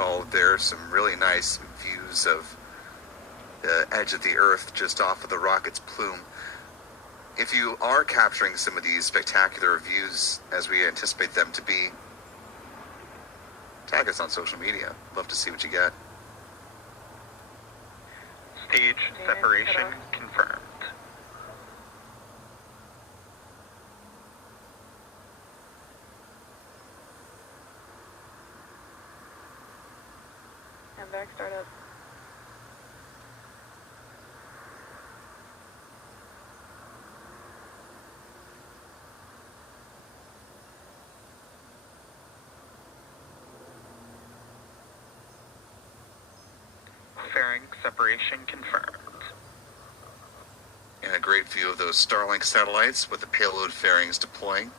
called there. Some really nice views of the edge of the Earth just off of the rocket's plume. If you are capturing some of these spectacular views as we anticipate them to be, tag us on social media. Love to see what you get. Stage separation confirmed. And back startup. Fairing separation confirmed. And a great view of those Starlink satellites with the payload fairings deploying.